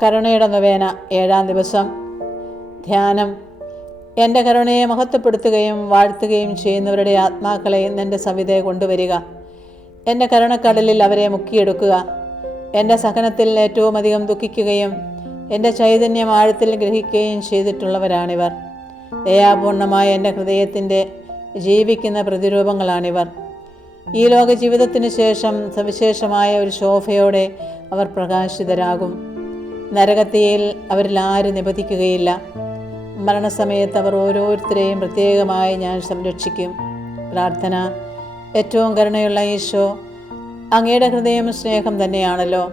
കരുണയുടെ നൊവേന 7-ാം ദിവസം. ധ്യാനം. എൻ്റെ കരുണയെ മഹത്വപ്പെടുത്തുകയും വാഴ്ത്തുകയും ചെയ്യുന്നവരുടെ ആത്മാക്കളെ നിൻ്റെ സവിധയെ കൊണ്ടുവരിക. എൻ്റെ കരുണക്കടലിൽ അവരെ മുക്കിയെടുക്കുക. എൻ്റെ സഹനത്തിൽ ഏറ്റവും അധികം ദുഃഖിക്കുകയും എൻ്റെ ചൈതന്യം ആഴത്തിൽ ഗ്രഹിക്കുകയും ചെയ്തിട്ടുള്ളവരാണിവർ. ദയാപൂർണമായ എൻ്റെ ഹൃദയത്തിൻ്റെ ജീവിക്കുന്ന പ്രതിരൂപങ്ങളാണിവർ. ഈ ലോക ജീവിതത്തിന് ശേഷം സവിശേഷമായ ഒരു ശോഭയോടെ അവർ പ്രകാശിതരാകും. നരകത്തിയിൽ അവരിൽ ആരും നിബന്ധിക്കുകയില്ല. മരണസമയത്ത് അവർ ഓരോരുത്തരെയും പ്രത്യേകമായി ഞാൻ സംരക്ഷിക്കും. പ്രാർത്ഥന. ഏറ്റവും കരുണയുള്ള ഈശോ, അങ്ങയുടെ ഹൃദയം സ്നേഹം തന്നെയാണല്ലോ.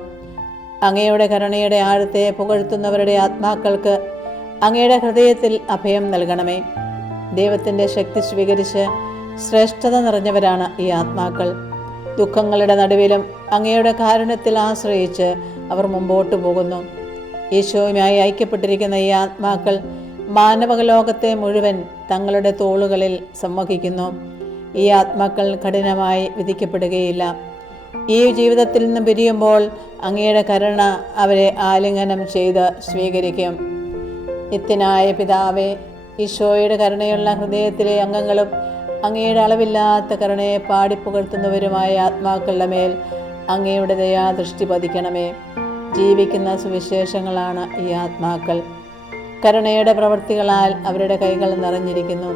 അങ്ങയുടെ കരുണയുടെ ആഴത്തെ പുകഴ്ത്തുന്നവരുടെ ആത്മാക്കൾക്ക് അങ്ങയുടെ ഹൃദയത്തിൽ അഭയം നൽകണമേ. ദൈവത്തിൻ്റെ ശക്തി സ്വീകരിച്ച് ശ്രേഷ്ഠത നിറഞ്ഞവരാണ് ഈ ആത്മാക്കൾ. ദുഃഖങ്ങളുടെ നടുവിലും അങ്ങയുടെ കാരുണ്യത്തിൽ ആശ്രയിച്ച് അവർ മുമ്പോട്ട് പോകുന്നു. ഈശോയുമായി ഐക്യപ്പെട്ടിരിക്കുന്ന ഈ ആത്മാക്കൾ മാനവലോകത്തെ മുഴുവൻ തങ്ങളുടെ തോളുകളിൽ സംവഹിക്കുന്നു. ഈ ആത്മാക്കൾ കഠിനമായി വിധിക്കപ്പെടുകയില്ല. ഈ ജീവിതത്തിൽ നിന്ന് പിരിയുമ്പോൾ അങ്ങയുടെ കരുണ അവരെ ആലിംഗനം ചെയ്ത് സ്വീകരിക്കും. നിത്യനായ പിതാവേ, ഈശോയുടെ കരുണയുള്ള ഹൃദയത്തിലെ അംഗങ്ങളും അങ്ങയുടെ അളവില്ലാത്ത കരുണയെ പാടിപ്പുകഴ്ത്തുന്നവരുമായ ആത്മാക്കളുടെ മേൽ അങ്ങയുടെ ദയാദൃഷ്ടി പതിക്കണമേ. ജീവിക്കുന്ന സുവിശേഷങ്ങളാണ് ഈ ആത്മാക്കൾ. കരുണയുടെ പ്രവൃത്തികളാൽ അവരുടെ കൈകൾ നിറഞ്ഞിരിക്കുന്നു.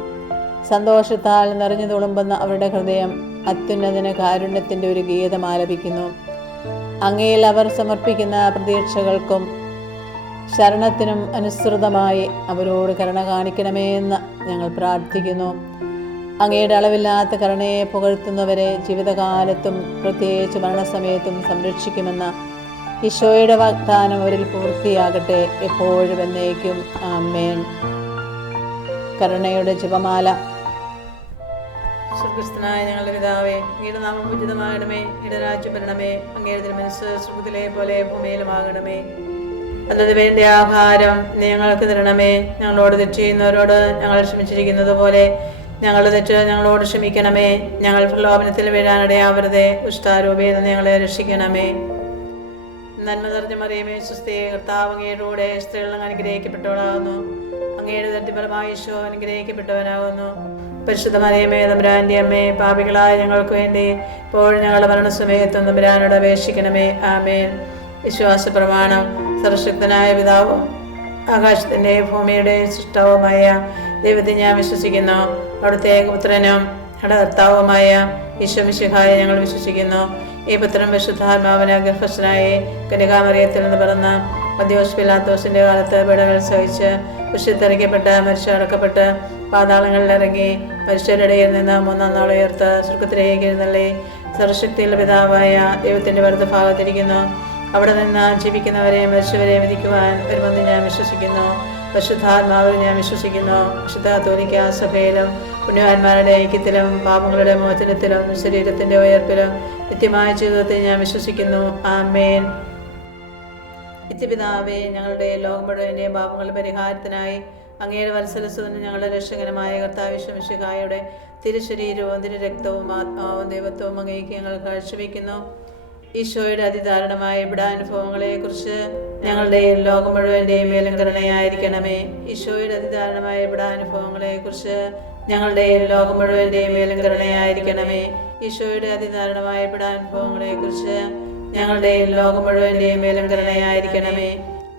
സന്തോഷത്താൽ നിറഞ്ഞു തുളുമ്പുന്ന അവരുടെ ഹൃദയം അത്യുന്നതന് കാരുണ്യത്തിൻ്റെ ഒരു ഗീതം ആലപിക്കുന്നു. അങ്ങയിൽ അവർ സമർപ്പിക്കുന്ന പ്രതീക്ഷകൾക്കും ശരണത്തിനും അനുസൃതമായി അവരോട് കരുണ കാണിക്കണമേ എന്ന് ഞങ്ങൾ പ്രാർത്ഥിക്കുന്നു. അങ്ങയുടെ അളവില്ലാത്ത കരുണയെ പുകഴ്ത്തുന്നവരെ ജീവിതകാലത്തും പ്രത്യേകിച്ച് മരണസമയത്തും സംരക്ഷിക്കുമെന്ന ഈശോയുടെ വാഗ്ദാനം അവരിൽ പൂർത്തിയാകട്ടെ, എപ്പോഴും എന്നേക്കും. ആമേൻ. കരുണയുടെ ജപമാല. സ്വർഗസ്ഥനായ ഞങ്ങളുടെ പിതാവേ, അങ്ങയുടെ നാമം പൂജിതമാകണമേ. അങ്ങയുടെ രാജ്യം വരണമേ. അങ്ങയുടെ തിരുമനസ്സ് സ്വർഗ്ഗത്തിലെ പോലെ ഭൂമിയിലുമാകണമേ. അന്നത് വേണ്ട ആഹാരം ഞങ്ങൾക്ക് തരണമേ. ഞങ്ങളോട് തെറ്റ് ചെയ്യുന്നവരോട് ഞങ്ങൾ ക്ഷമിച്ചിരിക്കുന്നത് പോലെ ഞങ്ങളുടെ തെറ്റ് ഞങ്ങളോട് ക്ഷമിക്കണമേ. ഞങ്ങൾ പ്രലോഭനത്തിൽ വീഴാനിടയാവരുതേ. ദുഷ്ടാരൂപേണ ഞങ്ങളെ രക്ഷിക്കണമേ. നന്മ നിറഞ്ഞ മറിയമേ, സ്വസ്തി, കർത്താവ് അങ്ങയുടെ കൂടെ സ്ത്രീകൾ അനുഗ്രഹിക്കപ്പെട്ടവളാകുന്നു. അങ്ങയുടെ ദൃഢഫലമായ ഈശോ അനുഗ്രഹിക്കപ്പെട്ടവനാകുന്നു. പരിശുദ്ധ മറിയമേ, തമ്പുരാന്റെ അമ്മേ, പാപികളായ ഞങ്ങൾക്ക് വേണ്ടി ഇപ്പോഴും ഞങ്ങളുടെ മരണസമയത്തും തമ്പുരാനോട് അപേക്ഷിക്കണമേ. ആമേൻ. വിശ്വാസ പ്രമാണം. സർവശക്തനായ പിതാവും ആകാശത്തിൻ്റെ ഭൂമിയുടെ സൃഷ്ടാവുമായ ദൈവത്തെ ഞാൻ വിശ്വസിക്കുന്നു. അവിടുത്തെ ഏകപുത്രനും അവിടെ കർത്താവുമായ ഈശോ മിശിഹായെ ഞങ്ങൾ വിശ്വസിക്കുന്നു. ഈ പുത്രൻ പരിശുദ്ധാത്മാവിന് ഗർഭസ്ഥനായി കന്യകാമറിയത്തിൽ നിന്ന് പിറന്ന് മദ്യോസ് പിലാത്തോസിന്റെ കാലത്ത് പീഡകൾ സഹിച്ച് കുരിശിൽത്തറയ്ക്കപ്പെട്ട് മരിച്ചടക്കപ്പെട്ട് പാതാളങ്ങളിൽ ഇറങ്ങി മരിച്ചവരുടെ നിന്ന് 3-ാം നാൾ ഉയർത്ത് സ്വർഗ്ഗത്തിലേക്ക് എഴുന്നള്ളി സർവശക്തിയുള്ള പിതാവായ ദൈവത്തിന്റെ വലതുഭാഗത്തിരിക്കുന്നു. അവിടെ നിന്ന് ജീവിക്കുന്നവരെ മരിച്ചവരെ വിധിക്കുവാൻ വരുമെന്ന് ഞാൻ വിശ്വസിക്കുന്നു. പരിശുദ്ധാത്മാവിൽ ഞാൻ വിശ്വസിക്കുന്നു. വിശുദ്ധ കത്തോലിക്കാ സഭയിലും പുണ്യവാന്മാരുടെ ഐക്യത്തിലും പാപങ്ങളുടെ മോചനത്തിലും ശരീരത്തിന്റെ ഉയർപ്പിലും നിത്യമായ ജീവിതത്തിൽ ഞാൻ വിശ്വസിക്കുന്നു. ആമേൻ. നിത്യപിതാവേ, ഞങ്ങളുടെ ലോകം മുഴുവൻ്റെയും പാപങ്ങളുടെ പരിഹാരത്തിനായി അങ്ങയുടെ വത്സലസുതനും ഞങ്ങളുടെ രക്ഷകനുമായ കർത്താവ് ഈശോ മിശിഹായുടെ തിരുശരീരവും തിരുരക്തവും ആത്മാവും ദൈവത്വവും അങ്ങേക്ക് ഞങ്ങൾ കാഴ്ചവെക്കുന്നു. ഈശോയുടെ അതിദാരുണമായ പീഡാനുഭവങ്ങളെ കുറിച്ച് ഞങ്ങളുടെ ലോകം മുഴുവൻ്റെയും മേലും കരുണയായിരിക്കണമേ. ഈശോയുടെ അതിദാരുണമായ പീഡാനുഭവങ്ങളെ കുറിച്ച് ഞങ്ങളുടെ ലോകം മുഴുവൻ്റെയും മേലും കരുണയായിരിക്കണമേ. ഈശോയുടെ അതിദാരുണമായ പീഡാനുഭവങ്ങളെ കുറിച്ച് ഞങ്ങളുടെ ലോകം മുഴുവൻ്റെയും മേലും കരുണയായിരിക്കണമേ.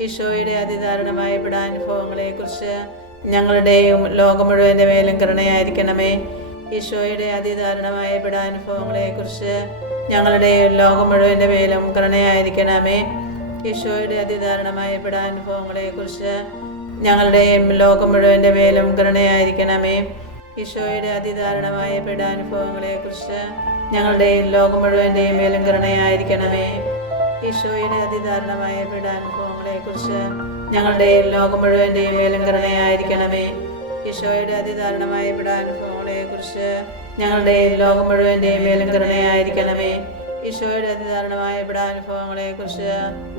ഈശോയുടെ അതിദാരുണമായ പീഡാനുഭവങ്ങളെ കുറിച്ച് ഞങ്ങളുടെയും ലോകം മുഴുവൻ്റെ മേലും കരുണയായിരിക്കണമേ. ഈശോയുടെ അതിദാരുണമായ പീഡാനുഭവങ്ങളെ കുറിച്ച് ഞങ്ങളുടെ ലോകം മുഴുവൻ്റെ മേലും കരുണയായിരിക്കണമേ. ഈശോയുടെ അതിദാരുണമായ പീഡാനുഭവങ്ങളെ കുറിച്ച് ഞങ്ങളുടെയും ലോകം മുഴുവൻ്റെ മേലും കരുണയായിരിക്കണമേ. ഈശോയുടെ അതിദാരുണമായ പീഡാനുഭവങ്ങളെ കുറിച്ച് ഞങ്ങളുടെയും ലോകം മുഴുവൻ്റെയും മേലും കരുണയായിരിക്കണമേ. ഈശോയുടെ അതിദാരുണമായ പീഡാനുഭവങ്ങളെ കുറിച്ച് ഞങ്ങളുടെയും ലോകം മുഴുവൻ്റെയും മേലും കരുണയായിരിക്കണമേ. ഈശോയുടെ അതിദാരുണമായ പീഡാനുഭവങ്ങളെ കുറിച്ച് ഞങ്ങളുടെയും ലോകം മുഴുവൻ്റെയും മേലും കരുണയായിരിക്കണമേ. ഈശോയുടെ അതിദാരുണമായ പീഡാനുഭവങ്ങളെ കുറിച്ച്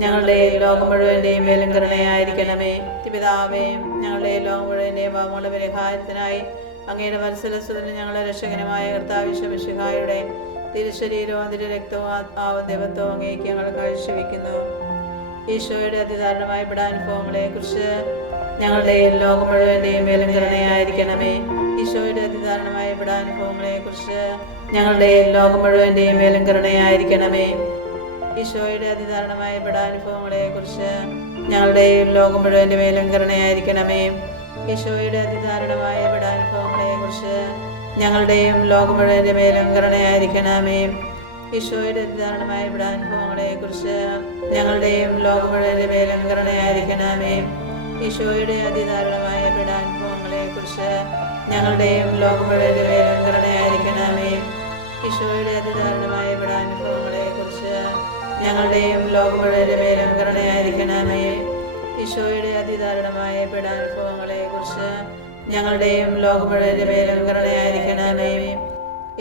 ഞങ്ങളുടെയും ലോകം മുഴുവൻ്റെയും മേലും കരുണയായിരിക്കണമേ. പിതാവേ, ഞങ്ങളുടെ ലോകം മുഴുവൻ്റെയും പാപങ്ങളുടെ പരിഹാരത്തിനായി അങ്ങയുടെ വത്സലസുതനും ഞങ്ങളുടെ രക്ഷകനുമായ കർത്താവ് ഈശോ മിശിഹായുടെ തിരുശരീരവും തിരുരക്തവും ആത്മാവും ദൈവത്വവും അങ്ങേക്ക് ഞങ്ങൾ കാഴ്ചവെക്കുന്നു. ഈശോയുടെ അതിദാരുണമായ പീഡാനുഭവങ്ങളെ കുറിച്ച് ഞങ്ങളുടെയും ലോകം മുഴുവന്റെയും മേലും കരുണയായിരിക്കണമേ. ഈശോയുടെ അതിദാരുണമായ പീഡാനുഭവങ്ങളെ കുറിച്ച് ഞങ്ങളുടെയും ലോകം മുഴുവന്റെയും മേലും കരുണയായിരിക്കണമേ. ഈശോയുടെ അതിദാരുണമായ പീഡാനുഭവങ്ങളെ കുറിച്ച് ഞങ്ങളുടെയും ലോകം മുഴുവന്റെ മേലും കരുണയായിരിക്കണമേ. ഈശോയുടെ അതിദാരുണമായ പീഡാനുഭവങ്ങളെ കുറിച്ച് ഞങ്ങളുടെയും ലോകം മുഴുവന്റെ മേലും കരുണയായിരിക്കണമേ. ഈശോയുടെ അതിദാരുണമായ പീഡാനുഭവങ്ങളെ കുറിച്ച് ഞങ്ങളുടെയും ലോകം മുഴുവന്റെ മേലും കരുണയായിരിക്കണമേ. ഈശോയുടെ അതിദാരുണമായ പീഡാനുഭവങ്ങളെ കുറിച്ച് ഞങ്ങളുടെയും ലോകം മുഴുവന്റെ മേലും കരുണയായിരിക്കണമേ. ഈശോയുടെ അതിദാരുണമായ പീഡാനുഭവങ്ങളെ കുറിച്ച് ഞങ്ങളുടെയും ലോകം മുഴുവന്റെ മേലും കരുണയായിരിക്കണമേ. ഈശോയുടെ അതിദാരുണമായ പീഡാനുഭവങ്ങളെ കുറിച്ച് ഞങ്ങളുടെയും ലോകം മുഴുവന്റെ മേലും കരുണയായിരിക്കണമേ.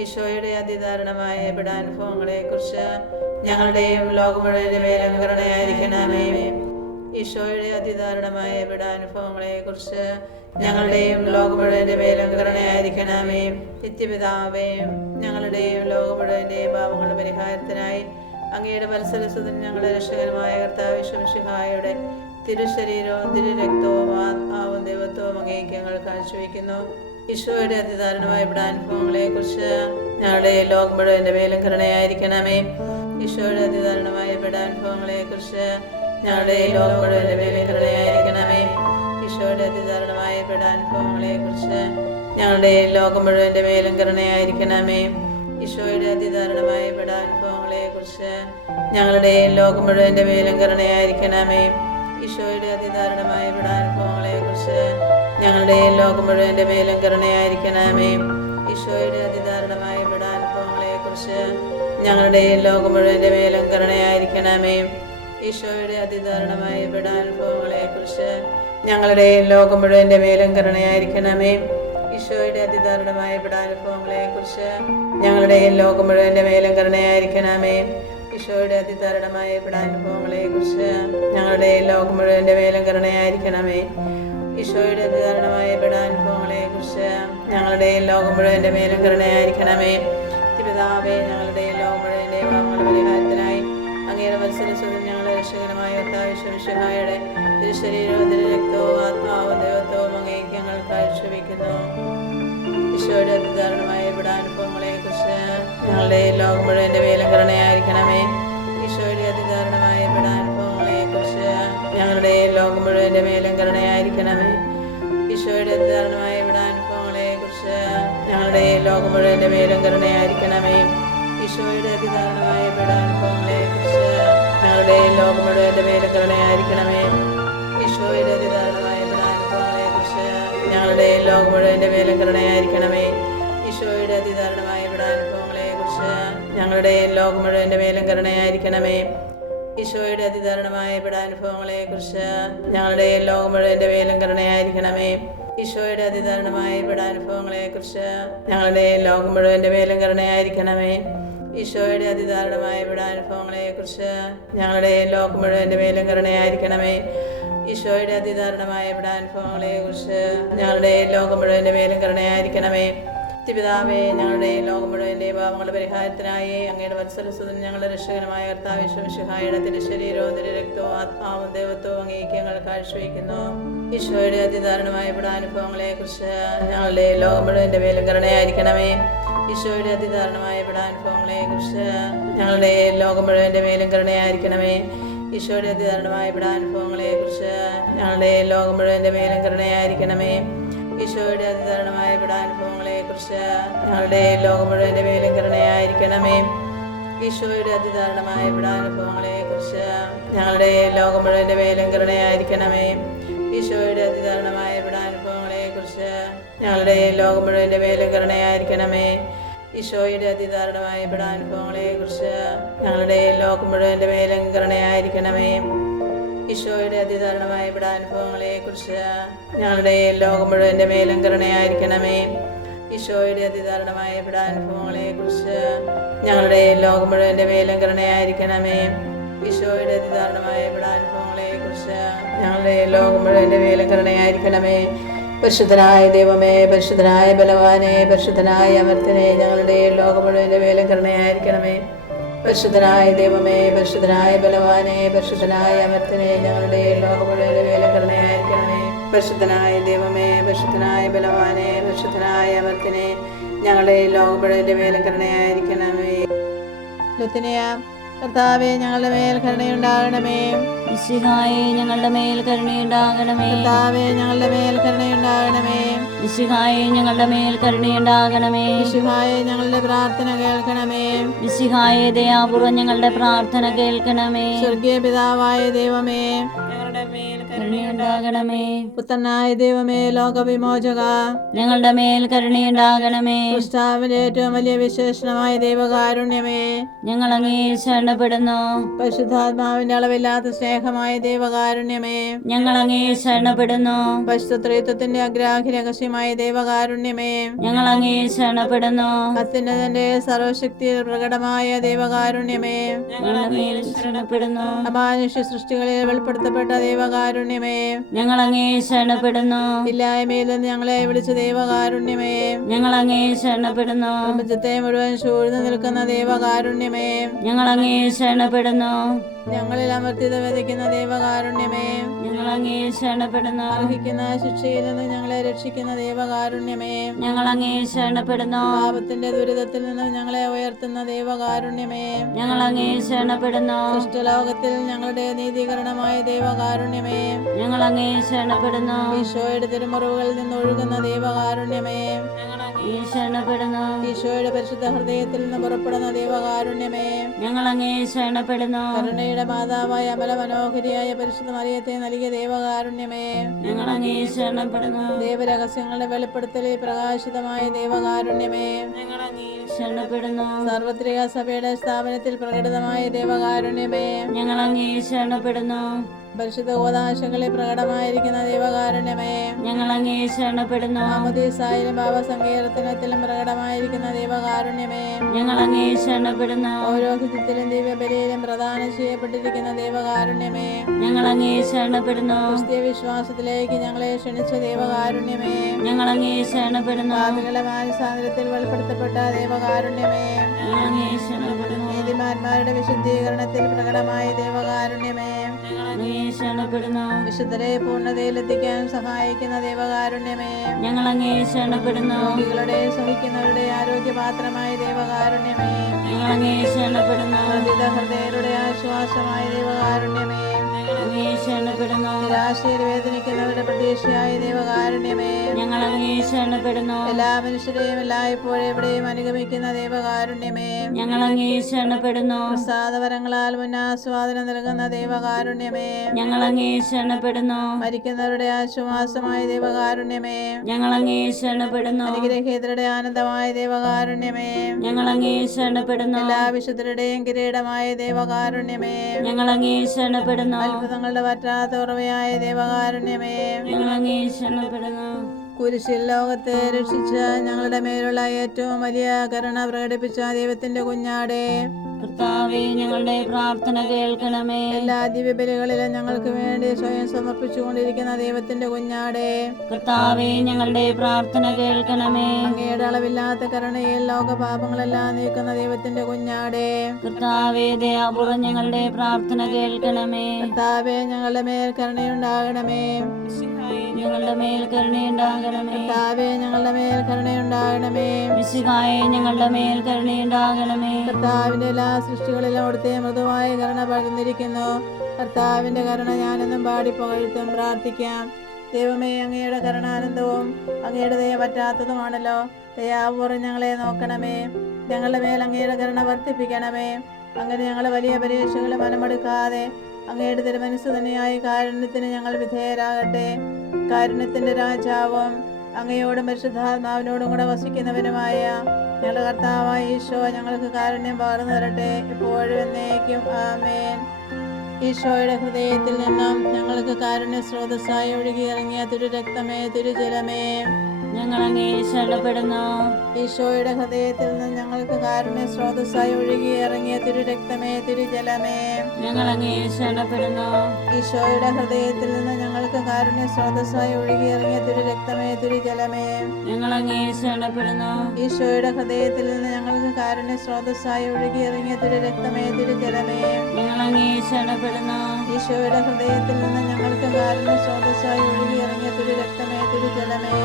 ഈശോയുടെ അതിദാരുണമായ പീഡാനുഭവങ്ങളെ കുറിച്ച് ഞങ്ങളുടെയും ലോകം മുഴുവന്റെ മേലും കരുണയായിരിക്കണമേ. ഈശോയുടെ അതിദാരുണമായ പീഡാനുഭവങ്ങളെ കുറിച്ച് ഞങ്ങളുടെയും ലോകം മുഴുവന്റെ മേലും കരുണയായിരിക്കണമേ. നിത്യപിതാവേ, ഞങ്ങളുടെയും ലോകം മുഴുവന്റെയും പാപങ്ങളുടെ പരിഹാരത്തിനായി അങ്ങയുടെ വത്സലസുതൻ ഞങ്ങളുടെ രക്ഷകനുമായ കർത്താവ് യേശുമിശിഹായുടെ തിരുശരീരവും തിരുരക്തവും ആത്മാവും ദൈവത്വവും അങ്ങേക്ക് ഞങ്ങൾ കാഴ്ചവെക്കുന്നു. ഈശോയുടെ അതിദാരുണമായ പീഡാനുഭവങ്ങളെ കുറിച്ച് ഞങ്ങളുടെ ലോകം മുഴുവന്റെ മേലും കരുണയായിരിക്കണമേ. ഈശോയുടെ അതിദാരുണമായ പീഡാനുഭവങ്ങളെ കുറിച്ച് ഞങ്ങളുടെ ലോകം മുഴുവന്റെ മേലും കരുണയായിരിക്കണമേ. ഈശോയുടെ അതിദാരുണമായ പീഡാനുഭവങ്ങളെ കുറിച്ച് ഞങ്ങളുടെ ലോകം മുഴുവന്റെ മേലും കരുണയായിരിക്കണമേ. ഈശോയുടെ അതിദാരുണമായ പീഡാനുഭവങ്ങളെ കുറിച്ച് ഞങ്ങളുടെ ലോകം മുഴുവന്റെ മേലും കരുണയായിരിക്കണമേ. ഈശോയുടെ അതിദാരുണമായ പീഡാനുഭവങ്ങളെ കുറിച്ച് ഞങ്ങളുടെ ലോകം മുഴുവന്റെ മേലും കരുണയായിരിക്കണമേ. ഈശോയുടെ അതിദാരുണമായ പീഡാനുഭവങ്ങളെ കുറിച്ച് ഞങ്ങളുടെ ലോകം മുഴുവന്റെ മേലും കരുണയായിരിക്കണമേ. ഈശോയുടെ അതിദാരുണമായ പീഡാനുഭവങ്ങളെ കുറിച്ച് ഞങ്ങളുടെ ലോകം മുഴുവന്റെ മേലും കരുണയായിരിക്കണമേ. ഈശോയുടെ അതിദാരുണമായ പീഡാനുഭവങ്ങളെ കുറിച്ച് ഞങ്ങളുടെ ലോകം മുഴുവന്റെ മേലും കരുണയായിരിക്കണമേ. ഈശോയുടെ അതിദാരുണമായ പീഡാനുഭവങ്ങളെ കുറിച്ച് ഞങ്ങളുടെ ലോകം മുഴുവന്റെ മേലും കരുണയായിരിക്കണമേ. ഈശോയുടെ അതിദാരുണമായ പീഡാനുഭവങ്ങളെ കുറിച്ച് ഞങ്ങളുടെ ലോകം മുഴുവന്റെ മേലും കരുണയായിരിക്കണമേ. പിതാവേ, ഞങ്ങളുടെ ലോകം മുഴുവന്റെ പാപങ്ങളുടെ പരിഹാരത്തിനായി അങ്ങയുടെ വത്സലസുതൻ ഞങ്ങളുടെ രക്ഷകനുമായ കർത്താവ് യേശുമിശിഹായുടെ തിരുശരീരവും തിരുരക്തവും ആത്മാവും ദൈവത്വവും അങ്ങേക്ക് ഞങ്ങൾ കാഴ്ചവെക്കുന്നു. ഈശോയുടെ അതിദാരുണമായ പീഡാനുഭവങ്ങളെ കുറിച്ച് ഞങ്ങളുടെ ലോകം മുഴുവന്റെ മേലും കരുണയായിരിക്കണമേ. ഈശോയുടെ അതിദാരുണമായ പീഡാനുഭവങ്ങളെ കുറിച്ച് ഞങ്ങളുടെ ലോകം മുഴുവന്റെ മേലും കരുണയായിരിക്കണമേ. ഈശോയുടെ അതിദാരുണമായ പീഡാനുഭവങ്ങളെ കുറിച്ച് ഞങ്ങളുടെ ലോകം മുഴുവന്റെ മേലും കരുണയായിരിക്കണമേ. ഈശോയുടെ അതിദാരുണമായ പീഡാനുഭവങ്ങളെ കുറിച്ച് ഞങ്ങളുടെ ലോകം മുഴുവന്റെ മേലും കരുണയായിരിക്കണമേ. ഈശോയുടെ അതിദാരുണമായ പീഡാനുഭവങ്ങളെ കുറിച്ച് ഞങ്ങളുടെ ലോകം മുഴുവന്റെ മേലും കരുണയായിരിക്കണമേ. ഈശോയുടെ അതിദാരുണമായ പീഡാനുഭവങ്ങളെ കുറിച്ച് ഞങ്ങളുടെ ലോകം മുഴുവന്റെ മേലും കരുണയായിരിക്കണമേ. ഈശോയുടെ അതിദാരുണമായ പീഡാനുഭവങ്ങളെ കുറിച്ച് ഞങ്ങളുടെ ലോകം മുഴുവന്റെ മേലും കരുണയായിരിക്കണമേ. ഈശോയുടെ അതിദാരുണമായ പീഡാനുഭവങ്ങളെ കുറിച്ച് ഞങ്ങളുടെ ലോകം മുഴുവന്റെ മേലും കരുണയായിരിക്കണമേ. ഈശോയുടെ അതിദാരുണമായ പീഡാനുഭവങ്ങളെ കുറിച്ച് ഞങ്ങളുടെ ലോകം മുഴുവന്റെ മേലും കരുണയായിരിക്കണമേ. ഈശോയുടെ അതിദാരുണമായ പീഡാനുഭവങ്ങളെ കുറിച്ച് ഞങ്ങളുടെ ലോകം മുഴുവന്റെ മേലും കരുണയായിരിക്കണമേ. പിതാവേ, ഞങ്ങളുടെ ലോകം മുഴുവന്റെ പാപങ്ങളുടെ പരിഹാരത്തിനായി അങ്ങയുടെ വത്സലസുതൻ ഞങ്ങളുടെ രക്ഷകനുമായ കർത്താവ് യേശുമിശിഹായുടെ തിരുശരീരവും തിരുരക്തവും ആത്മാവും ദൈവത്വവും അങ്ങേക്ക് ഞങ്ങൾ കാഴ്ചവെക്കുന്നു. ഈശോയുടെ അതിദാരുണമായ പീഡാനുഭവങ്ങളെ കുറിച്ച് ഞങ്ങളുടെ ലോകം മുഴുവന്റെ മേലും കരുണയായിരിക്കണമേ. ഈശോയുടെ അതിദാരുണമായ പീഡാനുഭവങ്ങളെ കുറിച്ച് ഞങ്ങളുടെ ലോകം മുഴുവന്റെ മേലും കരുണയായിരിക്കണമേ. ഈശോയുടെ അതിദാരുണമായ പീഡാനുഭവങ്ങളെ കുറിച്ച് ഞങ്ങളുടെ ലോകം മുഴുവന്റെ മേലും കരുണയായിരിക്കണമേ. ഈശോയുടെ അതിദാരുണമായ പീഡാനുഭവങ്ങളെ കുറിച്ച് ഞങ്ങളുടെ ലോകം മുഴുവന്റെ മേലും കരുണയായിരിക്കണമേ. ഈശോയുടെ അതിദാരുണമായ പീഡാനുഭവങ്ങളെ കുറിച്ച് ഞങ്ങളുടെ ലോകം മുഴുവന്റെ മേലും കരുണയായിരിക്കണമേ. ഈശോയുടെ അതിദാരുണമായ പീഡാനുഭവങ്ങളെ കുറിച്ച് ഞങ്ങളുടെ ലോകം മുഴുവന്റെ മേലും കരുണയായിരിക്കണമേ. ഈശോയുടെ അതിദാരുണമായ പീഡാനുഭവങ്ങളെ കുറിച്ച് ഞങ്ങളുടെ ലോകം മുഴുവന്റെ മേലും കരുണയായിരിക്കണമേ. ഈശോയുടെ അതിദാരുണമായ പീഡാനുഭവങ്ങളെ കുറിച്ച് ഞങ്ങളുടെ ലോകം മുഴുവന്റെ മേലും കരുണയായിരിക്കണമേ. ഈശോയുടെ അതിദാരുണമായ പീഡാനുഭവങ്ങളെ കുറിച്ച് ഞങ്ങളുടെ ലോകം മുഴുവന്റെ മേലും കരുണയായിരിക്കണമേ. ഈശോയുടെ അതിദാരുണമായ പീഡാനുഭവങ്ങളെ കുറിച്ച് ഞങ്ങളുടെ ലോകം മുഴുവന്റെ മേലും കരുണയായിരിക്കണമേ. പരിശുദ്ധനായ ദൈവമേ, പരിശുദ്ധനായ ബലവാനെ, പരിശുദ്ധനായ അമർത്തനെ, ഞങ്ങളുടെ ലോകം മുഴുവന്റെ മേലും കരുണയായിരിക്കണമേ. പരിശുദ്ധനായ ദൈവമേ, പരിശുദ്ധനായ ബലവാനെ, പരിശുദ്ധനായ അമർത്തിനെ, ഞങ്ങളുടെ ലോകമുഴുവന്റെ മേലും കരുണയായിരിക്കണമേ. പരിശുദ്ധനായ ദൈവമേ, പരിശുദ്ധനായ ബലവാനെ, പരിശുദ്ധനായ അമർത്തിനെ, ഞങ്ങളുടെ ലോകമുഴുവന്റെ മേലും കരുണയായിരിക്കണമേ. കർത്താവേ, ഞങ്ങളുടെ മേൽ കരുണയുണ്ടാകണമേ. മിശിഹായേ, ഞങ്ങളുടെ മേൽ കരുണയുണ്ടാകണമേ. കർത്താവേ, ഞങ്ങളുടെ മേൽ കരുണയുണ്ടാകണമേ. മിശിഹായേ, ഞങ്ങളുടെ മേൽ കരുണയുണ്ടാകണമേ. മിശിഹായേ, ഞങ്ങളുടെ പ്രാർത്ഥന കേൾക്കണമേ. മിശിഹായേ, ദയാപൂർവ്വം ഞങ്ങളുടെ പ്രാർത്ഥന കേൾക്കണമേ. സ്വർഗീയ പിതാവായ ദൈവമേ, ഞങ്ങളുടെ മേൽ കരുണയുണ്ടാകണമേ. പുത്രനായ ദൈവമേ, ലോകവിമോചക, ഞങ്ങളുടെ മേൽ കരുണയുണ്ടാകണമേ. ക്രിസ്താവിന്റെ ഏറ്റവും വലിയ വിശേഷണമായ ദൈവകാരുണ്യമേ, ഞങ്ങൾ അങ്ങേ ശരണപ്പെടുന്നു. പരിശുദ്ധാത്മാവിന്റെ അളവില്ലാത്ത സ്നേഹമായ ദൈവകാരുണ്യമേ, ഞങ്ങൾ അങ്ങേ ശരണപ്പെടുന്നു. പരിശുദ്ധ ത്രിത്വത്തിന്റെ അഗ്രാഹി രഹസ്യമായ ദൈവകാരുണ്യമേ, ഞങ്ങൾ അങ്ങേ ശരണപ്പെടുന്നു. അത്യുന്നതന്റെ സർവശക്തി പ്രകടമായ ദൈവകാരുണ്യമേ, ഞങ്ങളുടെ മേൽ ശരണപ്പെടുന്നു. അമാനുഷ്യ സൃഷ്ടികളിൽ വെളിപ്പെടുത്തപ്പെട്ട ദൈവകാരുണ്യമേ, ഞങ്ങൾ അങ്ങേ ശരണപ്പെടുന്നു. ഇല്ലായ്മയിൽ നിന്ന് ഞങ്ങളെ വിളിച്ച ദൈവകാരുണ്യമേ, ഞങ്ങൾ അങ്ങേ ശരണപ്പെടുന്നു. പ്രപഞ്ചത്തെ മുഴുവൻ ചൂഴ്ന്നു നിൽക്കുന്ന ദൈവകാരുണ്യമേ, ഞങ്ങൾ അങ്ങേ ശരണപ്പെടുന്നു. ഞങ്ങളിൽ അമർത്തിത വിതയ്ക്കുന്ന ദൈവകാരുണ്യമേ, ഞങ്ങൾ അങ്ങേ ശരണപ്പെടുന്നു. അർഹിക്കുന്ന ശിക്ഷയിൽ നിന്ന് ഞങ്ങളെ രക്ഷിക്കുന്ന ദൈവകാരുണ്യമേ, ഞങ്ങൾ അങ്ങേ ശരണപ്പെടുന്നു. പാപത്തിന്റെ ദുരിതത്തിൽ നിന്ന് ഞങ്ങളെ ഉയർത്തുന്ന ദൈവകാരുണ്യമേ, ഞങ്ങൾ അങ്ങേ ശരണപ്പെടുന്നു. സൃഷ്ടലോകത്തിൽ ഞങ്ങളുടെ നീതീകരണമായ ദൈവകാരുണ്യമേ, ഞങ്ങൾ അങ്ങേ ശരണപ്പെടുന്നു. ഈശോയുടെ തിരുമുറിവുകളിൽ നിന്ന് ഒഴുകുന്ന ദൈവകാരുണ്യമേ, ഞങ്ങൾ അങ്ങേ ശരണപ്പെടുന്നു. ഈശോയുടെ പരിശുദ്ധ ഹൃദയത്തിൽ നിന്ന് പുറപ്പെടുന്ന ദൈവകാരുണ്യമേ, ഞങ്ങൾ അങ്ങേ ശരണപ്പെടുന്നു. കരുണയുടെ മാതാവായ അമല മനോഹരിയായ പരിശുദ്ധ മറിയത്തെ നൽകിയ ദൈവകാരുണ്യമേ, ഞങ്ങൾ അങ്ങേ ശരണപ്പെടുന്നു. ദൈവരഹസ്യങ്ങളുടെ വെളിപ്പെടുത്തലിൽ പ്രകാശിതമായ ദൈവകാരുണ്യമേ, ഞങ്ങൾ അങ്ങേ ശരണപ്പെടുന്നു. സാർവത്രിക സഭയുടെ സ്ഥാപനത്തിൽ പ്രകടിതമായ ദൈവകാരുണ്യമേ, ഞങ്ങൾ അങ്ങേ ശരണപ്പെടുന്നു. പരിശുദ്ധ ഓദാശങ്ങളിൽ പ്രകടമായിരിക്കുന്ന ദൈവകാരുണ്യമേ, ഞങ്ങൾ അങ്ങേ ശരണപ്പെടുന്നു. മാമോദീസായിലും പാപസങ്കീർത്തനത്തിലും പ്രകടമായിരിക്കുന്ന ദൈവകാരുണ്യമേ, ഞങ്ങൾ അങ്ങേ ശരണപ്പെടുന്നു. പൗരോഹിത്യത്തിലും ദിവ്യബലിയിലും പ്രദാനം ചെയ്യപ്പെട്ടിരിക്കുന്ന ദൈവകാരുണ്യമേ, ഞങ്ങൾ അങ്ങേ ശരണപ്പെടുന്നു. ക്രിസ്തീയ വിശ്വാസത്തിലേക്ക് ഞങ്ങളെ ക്ഷണിച്ച ദൈവകാരുണ്യമേ, ഞങ്ങൾ അങ്ങേ ശരണപ്പെടുന്നു. പാപികളുടെ മാനസാന്തരത്തിൽ വെളിപ്പെടുത്തപ്പെട്ട ദൈവകാരുണ്യമേ, ഞങ്ങൾ അങ്ങേ ശരണപ്പെടുന്നു. നീതിമാന്മാരുടെ വിശുദ്ധീകരണത്തിൽ പ്രകടമായ ദൈവകാരുണ്യമേ, ഞങ്ങൾ അങ്ങേ ശരണപ്പെടുന്നു. വിശുദ്ധരെ പൂർണ്ണതയിലെത്തിക്കാൻ സഹായിക്കുന്ന ദൈവകാരുണ്യമേ, ഞങ്ങൾ അങ്ങേ ശരണപ്പെടുന്നു. രോഗികളുടെ സഹിക്കുന്നവരുടെ ആരോഗ്യപാത്രമായ ദൈവകാരുണ്യമേ, ഞങ്ങൾ അങ്ങേ ശരണപ്പെടുന്നു. മർദ്ദിത ഹൃദയരുടെ ആശ്വാസമായ ദൈവകാരുണ്യമേ, ഞങ്ങൾ അങ്ങേ ശരണപ്പെടുന്നു. നിരാശയിൽ വേദനിക്കുന്നവരുടെ പ്രതീക്ഷയായ ദൈവകാരുണ്യമേ, ഞങ്ങൾ അങ്ങേ ശരണപ്പെടുന്നു. എല്ലാ മനുഷ്യരെയും എല്ലായ്പ്പോഴും എവിടെയും അനുഗമിക്കുന്ന ദൈവകാരുണ്യമേ, ഞങ്ങൾ അങ്ങേ ശരണപ്പെടുന്നു. പ്രസാദവരങ്ങളാൽ മുന്നാസ്വാദനം നൽകുന്ന ദൈവകാരുണ്യമേ, ഞങ്ങൾ അങ്ങേ ശരണപ്പെടുന്നു. മരിക്കുന്നവരുടെ ആശ്വാസമായ ദൈവകാരുണ്യമേ, ഞങ്ങൾ അങ്ങേ ശരണപ്പെടുന്നു. അനുഗ്രഹീതരുടെ ആനന്ദമായ ദൈവകാരുണ്യമേ, ഞങ്ങൾ അങ്ങേ ശരണപ്പെടുന്നു. എല്ലാ വിശുദ്ധരുടെയും കിരീടമായ ദൈവകാരുണ്യമേ, ഞങ്ങൾ അങ്ങേ ശരണപ്പെടുന്നു. അത്ഭുതങ്ങളുടെ പറ്റാത്ത ഉറവയായ ദൈവകാരുണ്യമേ, ഞങ്ങൾ അങ്ങേ ശരണപ്പെടുന്നു. കുരിശിൽ ലോകത്തെ രക്ഷിച്ച ഞങ്ങളുടെ മേലുള്ള ഏറ്റവും വലിയ കരുണ പ്രകടിപ്പിച്ച ദൈവത്തിന്റെ കുഞ്ഞാടേ, കർത്താവേ, ഞങ്ങളുടെ പ്രാർത്ഥന കേൾക്കണമേ. എല്ലാ ദിവ്യബലികളിലും ഞങ്ങൾക്ക് വേണ്ടി സ്വയം സമർപ്പിച്ചുകൊണ്ടിരിക്കുന്ന ദൈവത്തിന്റെ കുഞ്ഞാടേ, കർത്താവേ, ഞങ്ങളുടെ പ്രാർത്ഥന കേൾക്കണമേ. അങ്ങയുടെ അളവില്ലാത്ത കരുണയിൽ ലോകപാപങ്ങളെല്ലാം നീക്കുന്ന ദൈവത്തിന്റെ കുഞ്ഞാടേ, കർത്താവേ, ദയാപൂർവ്വം ഞങ്ങളുടെ പ്രാർത്ഥന കേൾക്കണമേ. കർത്താവേ, ഞങ്ങളുടെ മേൽ കരുണയുണ്ടാകണമേ. ഞങ്ങളുടെ മേൽ കരുണയുണ്ടാകണമേ. കർത്താവേ, ഞങ്ങളുടെ മേൽ കരുണയുണ്ടാകണമേ. മിശിഹായേ, ഞങ്ങളുടെ മേൽ കരുണയുണ്ടാകണമേ. കർത്താവിന്റെ എല്ലാ സൃഷ്ടികളിലും അവിടുത്തെ മൃദുവായ കരുണ പകർന്നിരിക്കുന്നു. കർത്താവിന്റെ കരുണ ഞാനെന്നും പാടി പുകഴ്ത്തും. പ്രാർത്ഥിക്കാം. ദൈവമേ, അങ്ങയുടെ കരുണാനന്ദവും അങ്ങയുടെ ദയ പറ്റാത്തതുമാണല്ലോ. ദയാപൂർവ്വം ഞങ്ങളെ നോക്കണമേ. ഞങ്ങളുടെ മേൽ അങ്ങയുടെ കരുണ വർദ്ധിപ്പിക്കണമേ. അങ്ങനെ ഞങ്ങൾ വലിയ പരീക്ഷകളെ മനമെടുക്കാതെ അങ്ങയുടെ തിരുമനസ്സ് തന്നെയായി കാരുണ്യത്തിന് ഞങ്ങൾ വിധേയരാകട്ടെ. കാരുണ്യത്തിന്റെ രാജാവും അങ്ങയോടും പരിശുദ്ധാത്മാവിനോടും കൂടെ വസിക്കുന്നവനുമായ ഞങ്ങളുടെ കർത്താവായ ഈശോ ഞങ്ങൾക്ക് കാരുണ്യം പകർന്നു തരട്ടെ, ഇപ്പോഴും എന്നേക്കും. ആമേൻ. ഈശോയുടെ ഹൃദയത്തിൽ നിന്നും ഞങ്ങൾക്ക് കാരുണ്യ സ്രോതസ്സായി ഒഴുകി ഇറങ്ങിയ തിരു രക്തമേ, തിരുജലമേ, ഞങ്ങൾ അങ്ങേ ശരണപ്പെടുന്നു. ഈശോയുടെ ഹൃദയത്തിൽ നിന്ന് ഞങ്ങൾക്ക് കാരുണ്യ സ്രോതസ്സായി ഒഴുകി ഇറങ്ങിയ തിരുരക്തമേ തിരുജലമേ. ഞങ്ങൾ അങ്ങേ ശരണപ്പെടുന്നു. ഈശോയുടെ ഹൃദയത്തിൽ നിന്ന് ഞങ്ങൾക്ക് കാരുണ്യ സ്രോതസ്സായി ഒഴുകി ഇറങ്ങിയ തിരുരക്തമേ തിരുജലമേ. ഞങ്ങൾ അങ്ങേ ശരണപ്പെടുന്നു. ഈശോയുടെ ഹൃദയത്തിൽ നിന്ന് ഞങ്ങൾക്ക് കാരുണ്യ സ്രോതസ്സായി ഒഴുകി ഇറങ്ങിയ തിരുരക്തമേ തിരുജലമേ. ഞങ്ങൾ അങ്ങേ ശരണപ്പെടുന്നു. ഈശോയുടെ ഹൃദയത്തിൽ നിന്ന് ഞങ്ങൾക്ക് കാരുണ്യ സ്രോതസ്സായി ഒഴുകി ഇറങ്ങിയ തിരുരക്തമേ തിരുജലമേ.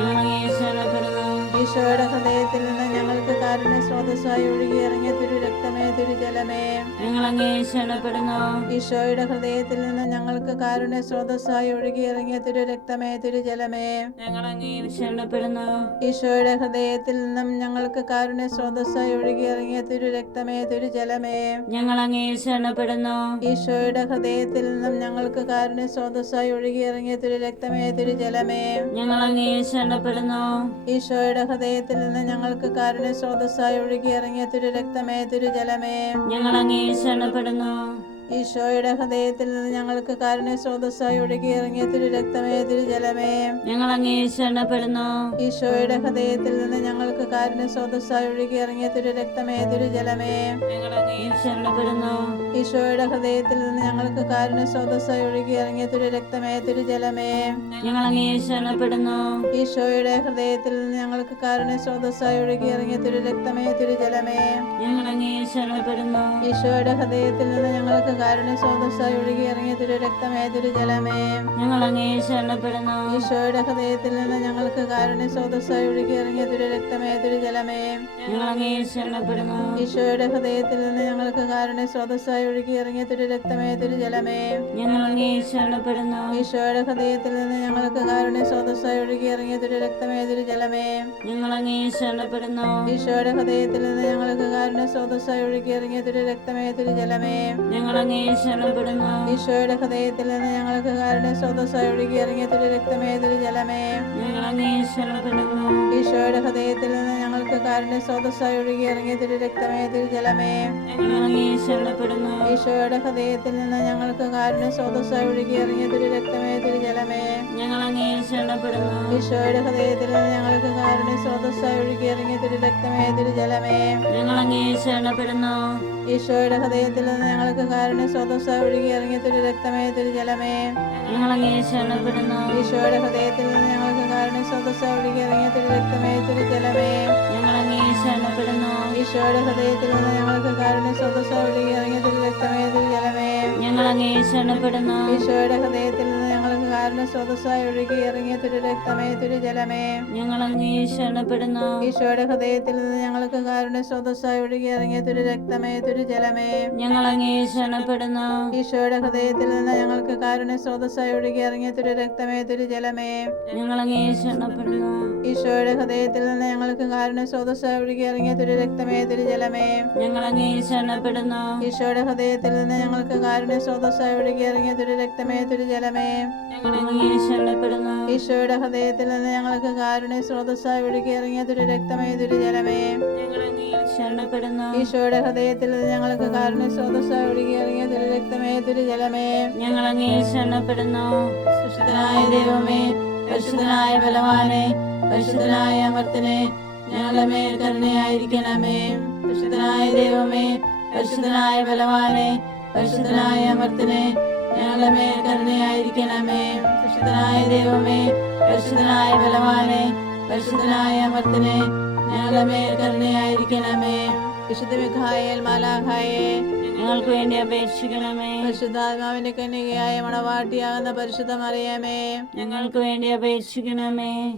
ഞങ്ങൾ അങ്ങേ ശരണപ്പെടുന്നു. ഈശോയുടെ ഹൃദയത്തിൽ നിന്ന് ഞങ്ങൾക്ക് കാരുണ്യ സ്രോതസ്സായി ഒഴുകി ഇറങ്ങിയ തിരുരക്തമേ തിരുജലമേ. ഞങ്ങൾ അങ്ങേ ശരണപ്പെടുന്നു. ഈശോയുടെ ഹൃദയത്തിൽ നിന്ന് ഞങ്ങൾക്ക് കാരുണ്യ സ്രോതസ്സായി ഒഴുകി ഇറങ്ങിയ തിരുരക്തമേ തിരുജലമേ. ഞങ്ങൾ അങ്ങേ ശരണപ്പെടുന്നു. ഈശോയുടെ ഹൃദയത്തിൽ നിന്നും ഞങ്ങൾക്ക് കാരുണ്യ സ്രോതസ്സായി ഒഴുകി ഇറങ്ങിയ തിരുരക്തമേ തിരുജലമേ. ഞങ്ങൾ അങ്ങേ ശരണപ്പെടുന്നു. ഈശോയുടെ ഹൃദയത്തിൽ നിന്നും ഞങ്ങൾക്ക് കാരുണ്യ സ്രോതസ്സായി ഒഴുകി ഇറങ്ങിയ തിരുരക്തമേ തിരുജലമേ. ഞങ്ങൾ അങ്ങേ ശരണപ്പെടുന്നു. ഈശോയുടെ ഹൃദയത്തിൽ നിന്ന് ഞങ്ങൾക്ക് കാരുണ്യ സ്രോതസ്സായി ഒഴുകി ഇറങ്ങിയ തിരുരക്തമേ തിരുജലമേ. ഞങ്ങൾ അങ്ങേ ശരണപ്പെടുന്നു. ഈശോയുടെ ഹൃദയത്തിൽ നിന്ന് ഞങ്ങൾക്ക് കാരുണ്യ സ്രോതസ്സായി ഒഴുകി ഇറങ്ങിയ തിരുരക്തമേ തിരുജലമേ. ഞങ്ങൾ അങ്ങേ ശരണപ്പെടുന്നു. ഈശോയുടെ ഹൃദയത്തിൽ നിന്ന് ഞങ്ങൾക്ക് കാരുണ്യ സ്രോതസ്സായി ഒഴുകി ഇറങ്ങിയ തിരുരക്തമേ തിരുജലമേ. ഞങ്ങൾ അങ്ങേ ശരണപ്പെടുന്നു. ഈശോയുടെ ഹൃദയത്തിൽ നിന്ന് ഞങ്ങൾക്ക് കാരുണ്യ സ്രോതസ്സായി ഒഴുകി ഇറങ്ങിയ തിരുരക്തമേ തിരുജലമേ. ഞങ്ങൾ അങ്ങേ ശരണപ്പെടുന്നു. ഈശോയുടെ ഹൃദയത്തിൽ നിന്ന് ഞങ്ങൾക്ക് കാരുണ്യ സ്രോതസ്സായി ഒഴുകി ഇറങ്ങിയ തിരുരക്തമേ തിരുജലമേ. ഞങ്ങൾ അങ്ങേ ശരണപ്പെടുന്നു. ഈശോയുടെ ഹൃദയത്തിൽ നിന്ന് ഞങ്ങൾക്ക് കാരുണ്യ സ്രോതസ്സായി ഒഴുകി ഇറങ്ങിയ തിരുരക്തമേ തിരുജലമേ. ഞങ്ങൾ അങ്ങേ ശരണപ്പെടുന്നു. ഈശോയുടെ ഹൃദയത്തിൽ നിന്ന് ഞങ്ങൾക്ക് കാരുണ്യ സ്രോതസ്സായി ഒഴുകി ഇറങ്ങിയ തിരുരക്തമേ തിരുജലമേ. ഞങ്ങൾ അങ്ങേ ശരണപ്പെടുന്നു. ഈശോയുടെ ഹൃദയത്തിൽ നിന്ന് ഞങ്ങൾക്ക് കാരുണ്യ സ്രോതസ്സായി ഒഴുകി ഇറങ്ങിയ തിരുരക്തമേ തിരുജലമേ. ഞങ്ങൾ അങ്ങേ ശരണപ്പെടുന്നു. ഈശോയുടെ ഹൃദയത്തിൽ നിന്ന് ഞങ്ങൾക്ക് കാരുണ്യ സ്രോതസ്സായി ഒഴുകി ഇറങ്ങിയ തിരുരക്തമേ തിരുജലമേ. ഞങ്ങൾ അങ്ങേ ശരണപ്പെടുന്നു. ഈശോയുടെ ഹൃദയത്തിൽ നിന്ന് ഞങ്ങൾക്ക് കാരുണ്യ സ്രോതസ്സായി ഒഴുകി ഇറങ്ങിയ തിരുരക്തമേ തിരുജലമേ. ഞങ്ങൾ അങ്ങേ ശരണപ്പെടുന്നു. ഈശോയുടെ ഹൃദയത്തിൽ നിന്ന് ഞങ്ങൾക്ക് കാരുണ്യ സ്രോതസ്സായി ഒഴുകി ഇറങ്ങിയ തിരുരക്തമേ തിരുജലമേ. ഞങ്ങൾ അങ്ങേ ശരണപ്പെടുന്നു. ഈശോയുടെ ഹൃദയത്തിൽ നിന്ന് ഞങ്ങൾക്ക് കാരുണ്യ സ്രോതസ്സായി ഒഴുകി ഇറങ്ങിയ തിരുരക്തമേ തിരുജലമേ. ഞങ്ങൾ അങ്ങേ ശരണപ്പെടുന്നു. ഈശോയുടെ ഹൃദയത്തിൽ നിന്ന് ഞങ്ങൾക്ക് കാരുണ്യ സ്രോതസ്സായി ഒഴുകി ഇറങ്ങിയ തിരുരക്തമേ തിരുജലമേ. ഞങ്ങൾ അങ്ങേ ശരണപ്പെടുന്നു. ഈശോയുടെ ഹൃദയത്തിൽ നിന്ന് ഞങ്ങൾക്ക് കാരുണ്യ സ്രോതസ്സായി ഒഴുകി ഇറങ്ങിയ തിരുരക്തമേ തിരുജലമേ. ഞങ്ങൾ അങ്ങേ ശരണപ്പെടുന്നു. ഈശോയുടെ ഹൃദയത്തിൽ നിന്ന് ഞങ്ങൾക്ക് കാരുണ്യ സ്രോതസ്സായി ഒഴുകി ഇറങ്ങിയ തിരുരക്തമേ തിരുജലമേ. ഞങ്ങൾ അങ്ങേ ശരണപ്പെടുന്നു. ഈശോയുടെ ഹൃദയത്തിൽ നിന്ന് ഞങ്ങൾക്ക് കാരുണ്യ സ്രോതസ്സായി ഒഴുകി ഇറങ്ങിയ തിരുരക്തമേ തിരുജലമേ. ഞങ്ങൾ അങ്ങേ ശരണപ്പെടുന്നു. ഈശോയുടെ ഹൃദയത്തിൽ നിന്ന് ഞങ്ങൾക്ക് കാരുണ്യ സ്രോതസ്സായി ഒഴുകി ഇറങ്ങിയ തിരുരക്തമേ തിരുജലമേ. ഞങ്ങൾ അങ്ങേ ശരണപ്പെടുന്നു. ഈശോയുടെ ഹൃദയത്തിൽ നിന്ന് ഞങ്ങൾക്ക് കാരുണ്യ സ്രോതസ്സായി ഒഴുകി ഇറങ്ങിയ തിരുരക്തമേ തിരുജലമേ. ഞങ്ങൾ അങ്ങേ ശരണപ്പെടുന്നു. ഈശോയുടെ ഹൃദയത്തിൽ നിന്ന് ഞങ്ങൾക്ക് കാരുണ്യ സ്രോതസ്സായി ഒഴുകി ഇറങ്ങിയ തിരുരക്തമേ തിരുജലമേ. ഞങ്ങൾ അങ്ങേ ശരണപ്പെടുന്നു. ഈശോയുടെ ഹൃദയത്തിൽ നിന്ന് ഞങ്ങൾക്ക് കാരുണ്യ സ്രോതസ്സായി ഒഴുകി ഇറങ്ങിയ തിരുരക്തമേ തിരുജലമേ. ഞങ്ങൾ അങ്ങേ ശരണപ്പെടുന്നു. ഈശോയുടെ ഹൃദയത്തിൽ നിന്ന് ഞങ്ങൾക്ക് കാരുണ്യ സ്രോതസ്സായി ഒഴുകി ഇറങ്ങിയ തിരുരക്തമേ തിരുജലമേ. ഞങ്ങൾ അങ്ങേ ശരണപ്പെടുന്നു. ഈശോയുടെ ഹൃദയത്തിൽ നിന്ന് ഞങ്ങൾക്ക് കാരുണ്യ സ്രോതസ്സായി ഒഴുകി ഇറങ്ങിയ തിരുരക്തമേ തിരുജലമേ. ഞങ്ങൾ അങ്ങേ ശരണപ്പെടുന്നു. ഈശോയുടെ ഹൃദയത്തിൽ നിന്ന് ഞങ്ങൾക്ക് കാരുണ്യ സ്രോതസ്സായി ഒഴുകി ഇറങ്ങിയ തിരുരക്തമേ തിരുജലമേ. ഞങ്ങൾ അങ്ങേ ശരണപ്പെടുന്നു. ഈശോയുടെ ഹൃദയത്തിൽ നിന്ന് ഞങ്ങൾക്ക് കാരുണ്യ സ്രോതസ്സായി ഒഴുകി ഇറങ്ങിയ തിരുരക്തമേ തിരുജലമേ. ഞങ്ങൾ അങ്ങേ ശരണപ്പെടുന്നു. പരിശുദ്ധനായ ദൈവമേ, പരിശുദ്ധനായ ബലവാനെ, പരിശുദ്ധനായ അമർത്തനെ, ഞങ്ങളുടെ മേൽ കരുണയായിരിക്കണമേ. പരിശുദ്ധനായ ദൈവമേ, പരിശുദ്ധനായ ബലവാനെ, പരിശുദ്ധനായ അമർത്തനെ, ഞങ്ങളുടെ മേൽ കരുണയായിരിക്കണമേ. പരിശുദ്ധനായ ദൈവമേ, പരിശുദ്ധനായ ബലവാനെ, പരിശുദ്ധനായ അമർത്തനെ, ഞങ്ങളുടെ മേൽ കരുണയായിരിക്കണമേ. വിശുദ്ധ മിഖായേൽ മാലാഖായേ, ഞങ്ങൾക്ക് വേണ്ടി അപേക്ഷിക്കണമേ. പരിശുദ്ധാത്മാവിന്റെ കന്യകയായ മണവാട്ടിയാകുന്ന പരിശുദ്ധ മറിയമേ, ഞങ്ങൾക്ക് വേണ്ടി അപേക്ഷിക്കണമേ.